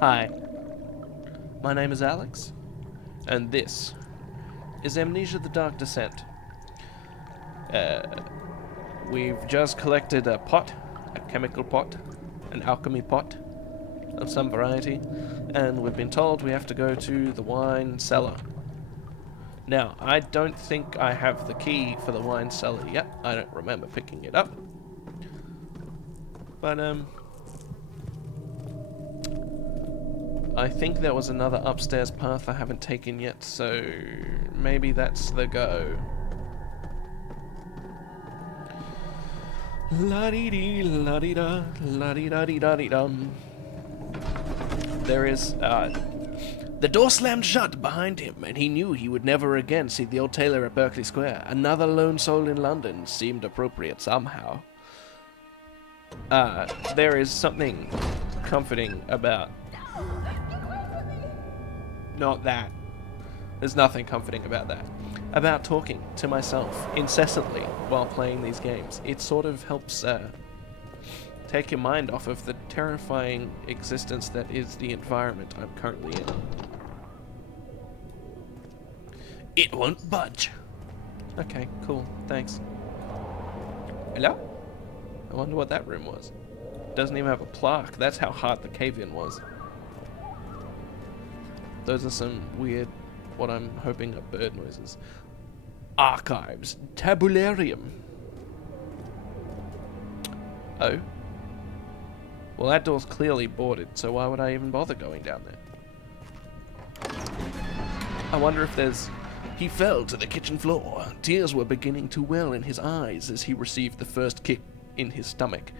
Hi, my name is Alex, and this is Amnesia: The Dark Descent. We've just collected a pot, a chemical pot, an alchemy pot of some variety, and we've been told we have to go to the wine cellar. Now, I don't think I have the key for the wine cellar yet. I don't remember picking it up. But, I think there was another upstairs path I haven't taken yet, so maybe that's the go. La-dee-dee, la-dee-da, la-dee-da-dee-da-dee-dum. There is, the door slammed shut behind him, and he knew he would never again see the old tailor at Berkeley Square. Another lone soul in London seemed appropriate somehow. There is something comforting about... Not that. There's nothing comforting about that. About talking to myself incessantly while playing these games. It sort of helps take your mind off of the terrifying existence that is the environment I'm currently in. It won't budge. Okay, cool. Thanks. Hello? I wonder what that room was. Doesn't even have a plaque. That's how hard the cave-in was. Those are some weird, what I'm hoping are bird noises. Archives. Tabularium. Oh. Well, that door's clearly boarded, so why would I even bother going down there? I wonder if there's... He fell to the kitchen floor. Tears were beginning to well in his eyes as he received the first kick in his stomach.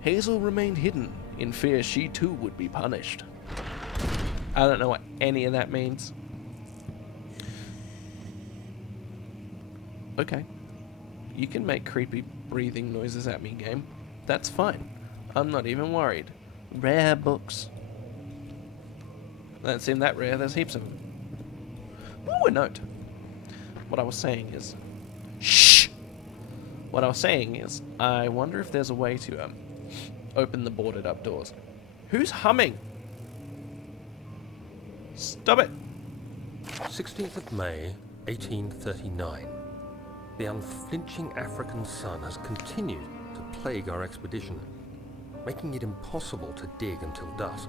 Hazel remained hidden, in fear she too would be punished. I don't know what any of that means. Okay. You can make creepy breathing noises at me, game. That's fine. I'm not even worried. Rare books. They don't seem that rare. There's heaps of them. Ooh, a note. What I was saying is... Shh! What I was saying is, I wonder if there's a way to open the boarded up doors. Who's humming? Stop it! 16th of May, 1839. The unflinching African sun has continued to plague our expedition, making it impossible to dig until dusk.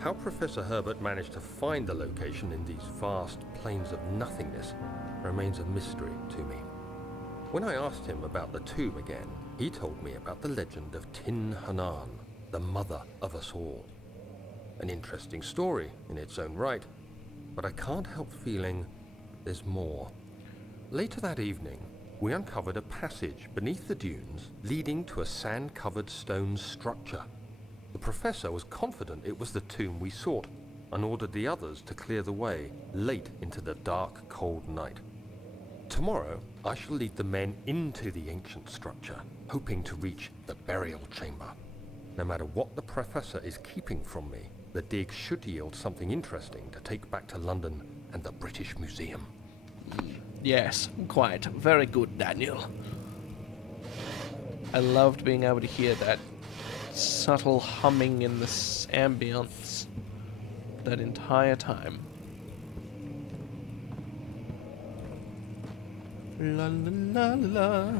How Professor Herbert managed to find the location in these vast plains of nothingness remains a mystery to me. When I asked him about the tomb again, he told me about the legend of Tin Hanan, the mother of us all. An interesting story in its own right, but I can't help feeling there's more. Later that evening, we uncovered a passage beneath the dunes leading to a sand-covered stone structure. The professor was confident it was the tomb we sought and ordered the others to clear the way late into the dark, cold night. Tomorrow, I shall lead the men into the ancient structure, hoping to reach the burial chamber. No matter what the professor is keeping from me, the dig should yield something interesting to take back to London and the British Museum. Yes, quite. Very good, Daniel. I loved being able to hear that subtle humming in this ambience that entire time. La la la la.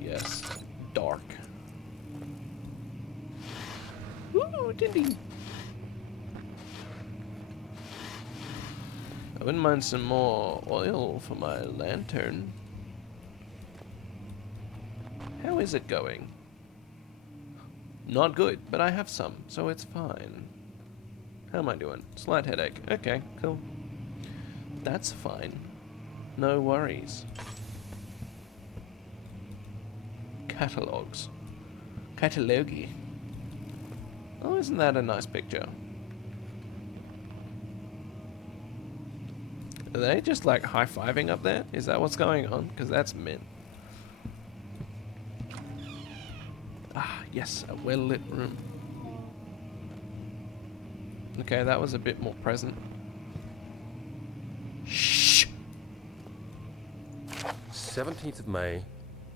Yes. Dark. Ooh, Dindy. I wouldn't mind some more oil for my lantern. How is it going? Not good, but I have some, so it's fine. How am I doing? Slight headache. Okay, cool. That's fine. No worries. Catalogs. Catalogy. Oh, isn't that a nice picture? Are they just like high-fiving up there? Is that what's going on? Because that's mint. Ah, yes, a well-lit room. Okay, that was a bit more present. Shh! 17th of May,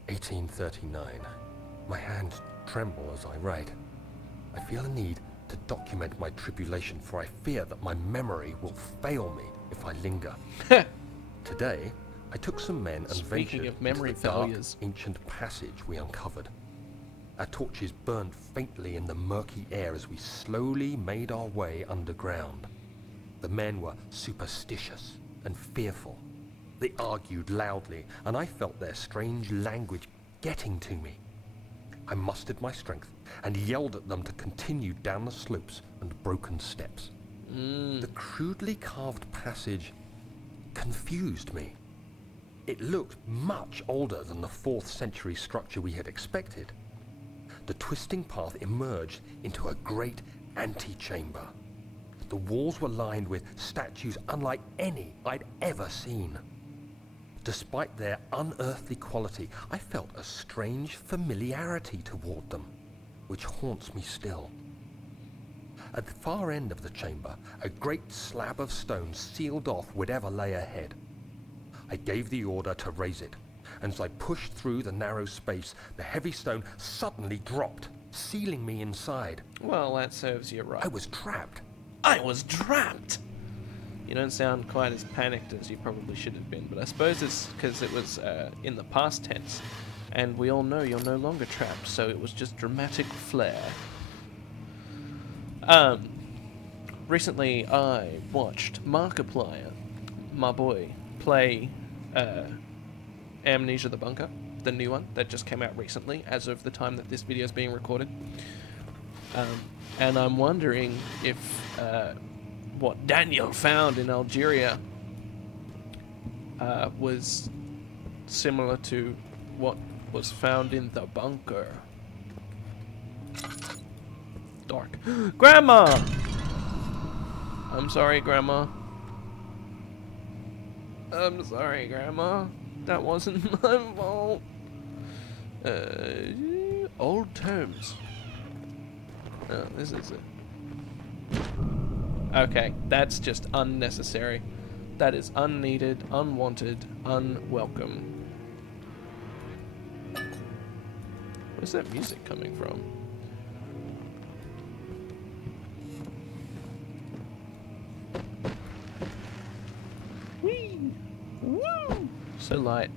1839. My hands tremble as I write. I feel a need to document my tribulation, for I fear that my memory will fail me if I linger. Today, I took some men and Speaking ventured of memory into the dark, failures. ancient passage we uncovered. Our torches burned faintly in the murky air as we slowly made our way underground. The men were superstitious and fearful. They argued loudly, and I felt their strange language getting to me. I mustered my strength and yelled at them to continue down the slopes and broken steps. The crudely carved passage confused me. It looked much older than the 4th century structure we had expected. The twisting path emerged into a great antechamber. The walls were lined with statues unlike any I'd ever seen. Despite their unearthly quality, I felt a strange familiarity toward them, which haunts me still. At the far end of the chamber, a great slab of stone sealed off whatever lay ahead. I gave the order to raise it, and as I pushed through the narrow space, the heavy stone suddenly dropped, sealing me inside. Well, that serves you right. I was trapped. I was trapped! You don't sound quite as panicked as you probably should have been, but I suppose it's because it was in the past tense, and we all know you're no longer trapped, so it was just dramatic flair. Recently I watched Markiplier, my boy, play Amnesia the Bunker, the new one that just came out recently, as of the time that this video is being recorded. And I'm wondering if what Daniel found in Algeria was similar to what was found in the bunker. Dark. Grandma! I'm sorry, Grandma. I'm sorry, Grandma. That wasn't my fault. Old terms. Oh, this is it. Okay, that's just unnecessary. That is unneeded, unwanted, unwelcome. Where's that music coming from? Whee! Woo! So light.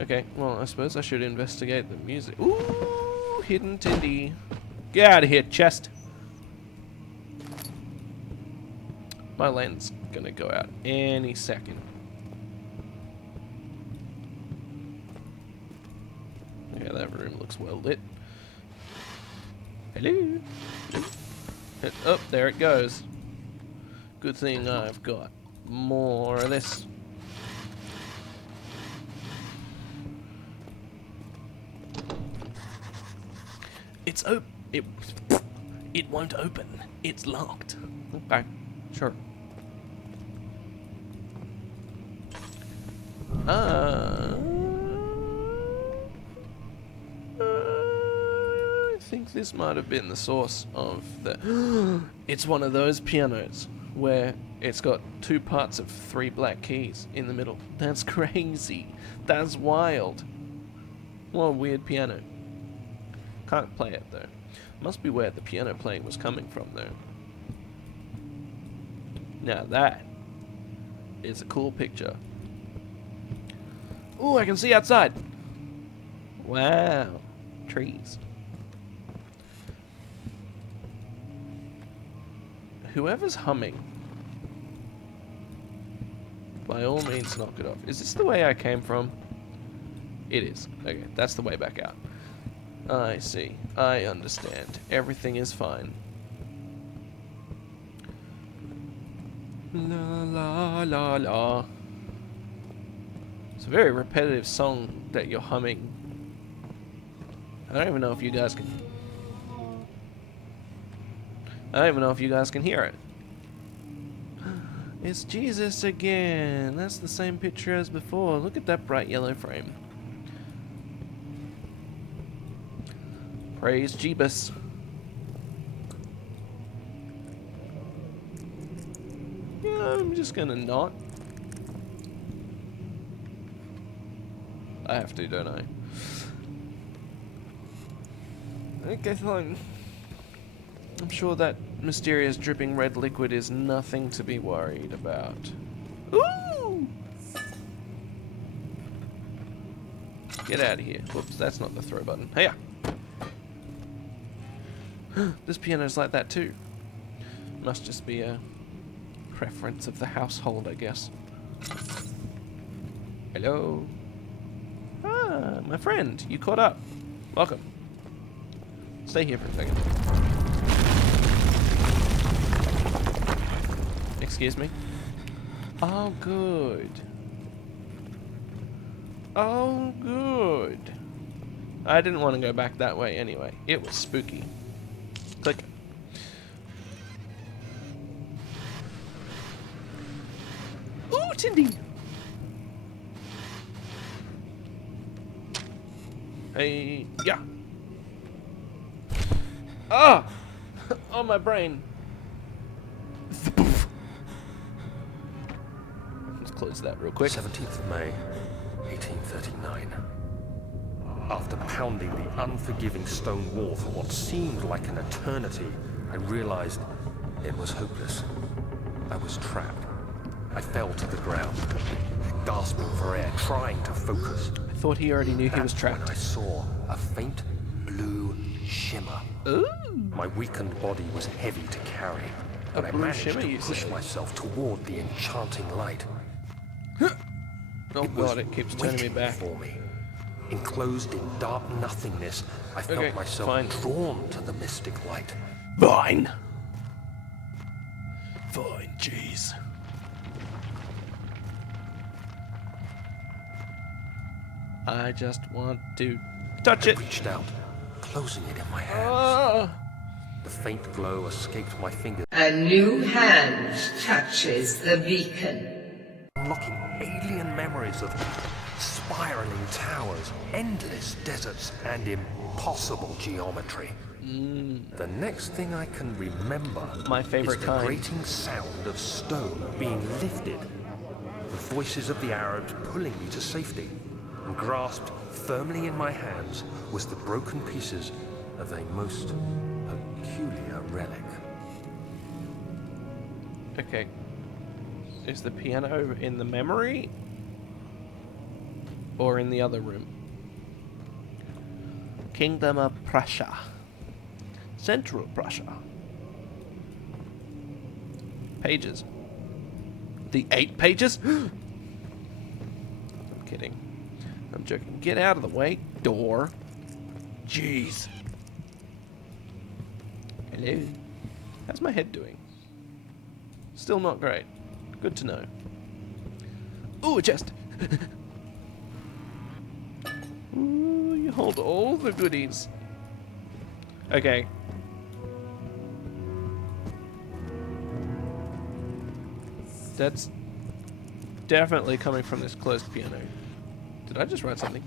Okay, well, I suppose I should investigate the music. Ooh, hidden tindy. Get out of here, chest. My lens gonna go out any second. Yeah, that room looks well lit. Hello. Oh, there it goes. Good thing I've got more of this. It's it won't open. It's locked. Okay, sure. I think this might have been the source of the... It's one of those pianos where it's got 2 parts of 3 black keys in the middle. That's crazy. That's wild. What a weird piano. Can't play it though. Must be where the piano playing was coming from though. Now that is a cool picture. Ooh, I can see outside. Wow. Trees. Whoever's humming, by all means knock it off. Is this the way I came from? It is. Okay, that's the way back out. I see. I understand. Everything is fine. La la la la. It's a very repetitive song that you're humming. I don't even know if you guys can... I don't even know if you guys can hear it. It's Jesus again. That's the same picture as before. Look at that bright yellow frame. Praise Jeebus. Yeah, I'm just gonna not. I have to, don't I? Okay, fine. I'm sure that mysterious dripping red liquid is nothing to be worried about. Ooh! Get out of here. Whoops, that's not the throw button. Hey! This piano's like that too. Must just be a preference of the household, I guess. Hello? Ah, my friend. You caught up. Welcome. Stay here for a second. Excuse me? Oh, good. Oh, good. I didn't want to go back that way anyway. It was spooky. Click. Ooh, Tindy! Hey, yeah. Ah! Oh, my brain. Let's close that real quick. 17th of May, 1839. After pounding the unforgiving stone wall for what seemed like an eternity, I realized it was hopeless. I was trapped. I fell to the ground, gasping for air, trying to focus. I thought he already knew he was That's when trapped. I saw a faint blue shimmer. Ooh! My weakened body was heavy to carry, but I blue managed shimmer, to you push say? myself toward the enchanting light. Oh It was god, it keeps turning me waiting back. for me. Enclosed in dark nothingness, I felt Okay, myself fine. drawn to the mystic light. Fine. Fine, jeez. I just want to touch I it. reached out, closing it in my hands. Ah! The faint glow escaped my fingers, A new hand touches the beacon. unlocking alien memories of spiraling towers, endless deserts, and impossible geometry. The next thing I can remember My favorite is the kind. grating sound of stone being lifted, the voices of the Arabs pulling me to safety, and grasped firmly in my hands was the broken pieces of a most peculiar relic. Okay. Is the piano in the memory? Or in the other room? Kingdom of Prussia. Central Prussia. Pages. The 8 pages? I'm kidding. I'm joking. Get out of the way, door. Jeez. Hello. How's my head doing? Still not great. Good to know. Ooh, a chest. Ooh, you hold all the goodies. Okay. That's definitely coming from this closed piano. Did I just write something?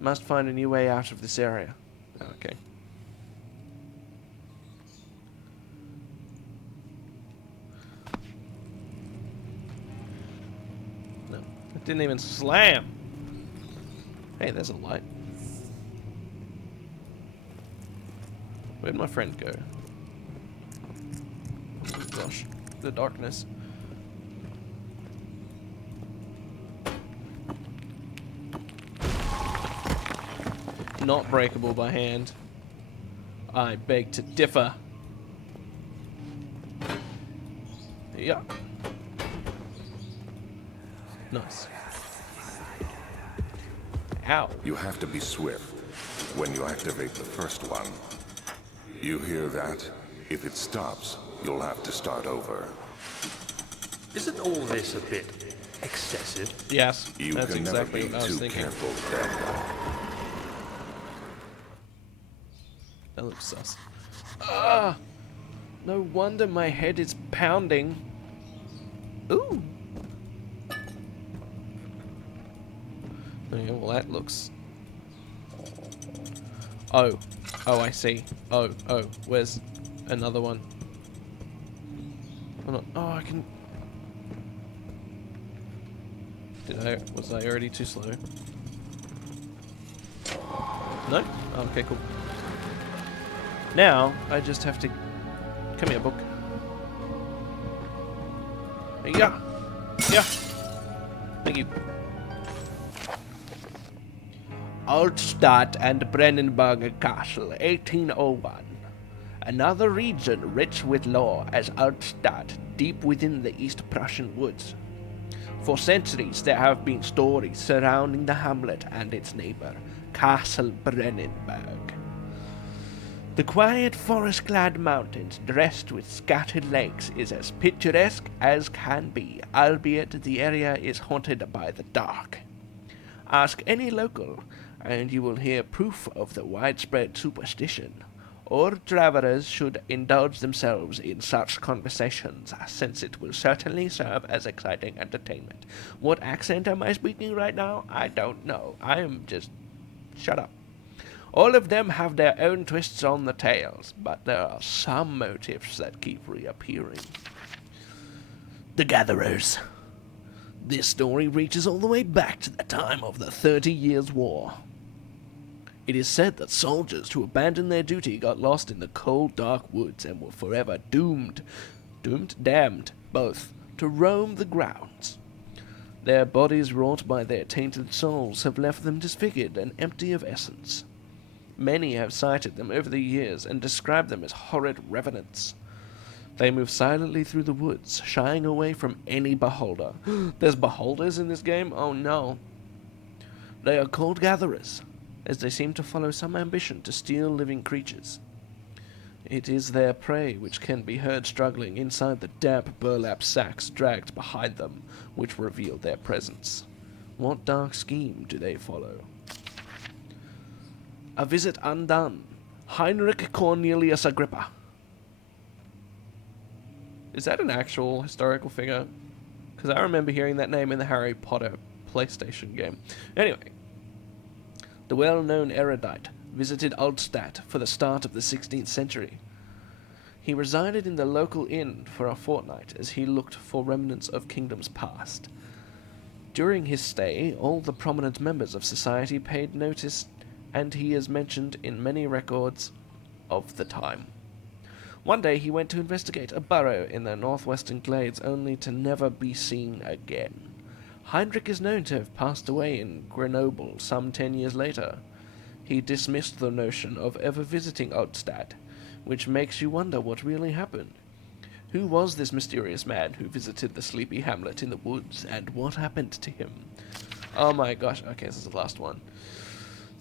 Must find a new way out of this area. Okay. No, it didn't even slam. Hey, there's a light. Where'd my friend go? Oh gosh, the darkness. Not breakable by hand. I beg to differ. Yeah. Nice. Ow. You have to be swift when you activate the first one. You hear that? If it stops, you'll have to start over. Isn't all this a bit excessive? Yes, You that's can exactly never what I be was too thinking. careful, Daniel. That looks sus. Ah! No wonder my head is pounding. Ooh! Yeah, well, that looks... Oh. Oh, I see. Oh, where's another one? Hold on. Oh, I can... Was I already too slow? No? Oh, okay, cool. Now, I just have to... Come here, book. Yeah! Yeah! Thank you. Altstadt and Brennenburg Castle, 1801. Another region rich with lore as Altstadt, deep within the East Prussian woods. For centuries there have been stories surrounding the hamlet and its neighbor, Castle Brennenburg. The quiet forest-clad mountains dressed with scattered lakes is as picturesque as can be, albeit the area is haunted by the dark. Ask any local, and you will hear proof of the widespread superstition. All travelers should indulge themselves in such conversations, since it will certainly serve as exciting entertainment. What accent am I speaking right now? I don't know. I am just... Shut up. All of them have their own twists on the tales, but there are some motifs that keep reappearing. The Gatherers. This story reaches all the way back to the time of the 30 Years' War. It is said that soldiers who abandoned their duty got lost in the cold, dark woods and were forever damned, both, to roam the grounds. Their bodies wrought by their tainted souls have left them disfigured and empty of essence. Many have cited them over the years and described them as horrid revenants. They move silently through the woods, shying away from any beholder. There's beholders in this game? Oh no. They are called Gatherers, as they seem to follow some ambition to steal living creatures. It is their prey which can be heard struggling inside the damp burlap sacks dragged behind them, which reveal their presence. What dark scheme do they follow? A Visit Undone. Heinrich Cornelius Agrippa. Is that an actual historical figure? Because I remember hearing that name in the Harry Potter PlayStation game. Anyway. The well-known erudite visited Altstadt for the start of the 16th century. He resided in the local inn for a fortnight as he looked for remnants of kingdoms past. During his stay, all the prominent members of society paid notice, and he is mentioned in many records of the time. One day he went to investigate a burrow in the northwestern glades, only to never be seen again. Heinrich is known to have passed away in Grenoble some 10 years later. He dismissed the notion of ever visiting Altstadt, which makes you wonder what really happened. Who was this mysterious man who visited the sleepy hamlet in the woods, and what happened to him? Oh my gosh, okay, this is the last one.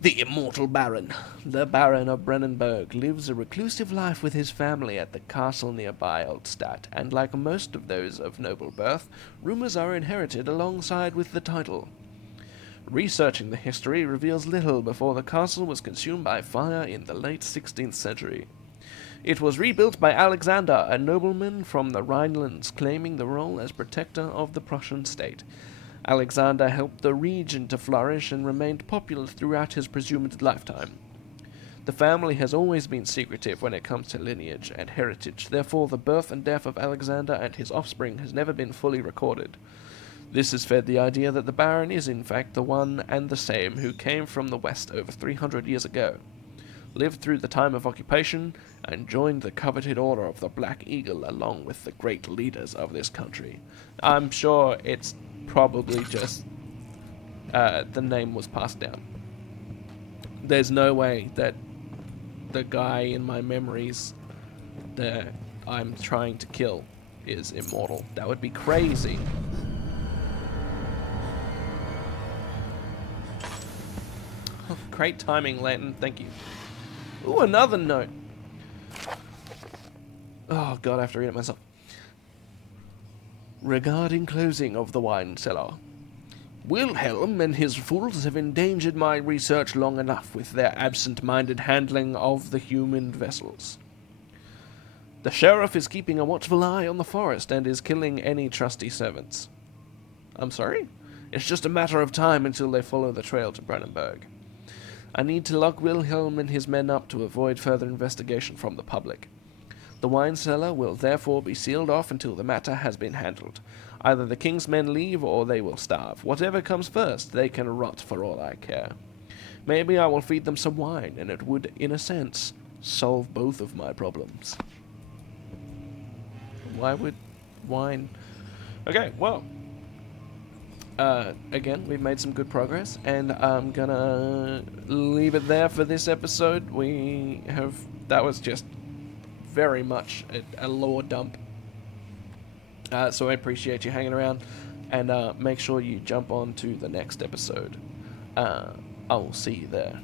The Immortal Baron. The Baron of Brennenburg lives a reclusive life with his family at the castle nearby Altstadt, and like most of those of noble birth, rumors are inherited alongside with the title. Researching the history reveals little before the castle was consumed by fire in the late 16th century. It was rebuilt by Alexander, a nobleman from the Rhinelands, claiming the role as protector of the Prussian state. Alexander helped the region to flourish and remained popular throughout his presumed lifetime. The family has always been secretive when it comes to lineage and heritage, therefore the birth and death of Alexander and his offspring has never been fully recorded. This has fed the idea that the Baron is in fact the one and the same who came from the west over 300 years ago, lived through the time of occupation, and joined the coveted Order of the Black Eagle along with the great leaders of this country. I'm sure it's probably just the name was passed down. There's no way that the guy in my memories that I'm trying to kill is immortal. That would be crazy. Great timing, Lanton. Thank you. Ooh, another note. Oh god, I have to read it myself. Regarding closing of the wine cellar. Wilhelm and his fools have endangered my research long enough with their absent-minded handling of the human vessels. The sheriff is keeping a watchful eye on the forest and is killing any trusty servants. I'm sorry? It's just a matter of time until they follow the trail to Brennenburg. I need to lock Wilhelm and his men up to avoid further investigation from the public. The wine cellar will therefore be sealed off until the matter has been handled. Either the king's men leave or they will starve. Whatever comes first, they can rot for all I care. Maybe I will feed them some wine, and it would, in a sense, solve both of my problems. Why would wine... Okay, well... again, we've made some good progress, and I'm gonna leave it there for this episode. That was just very much a lore dump. So I appreciate you hanging around, and make sure you jump on to the next episode. I will see you there.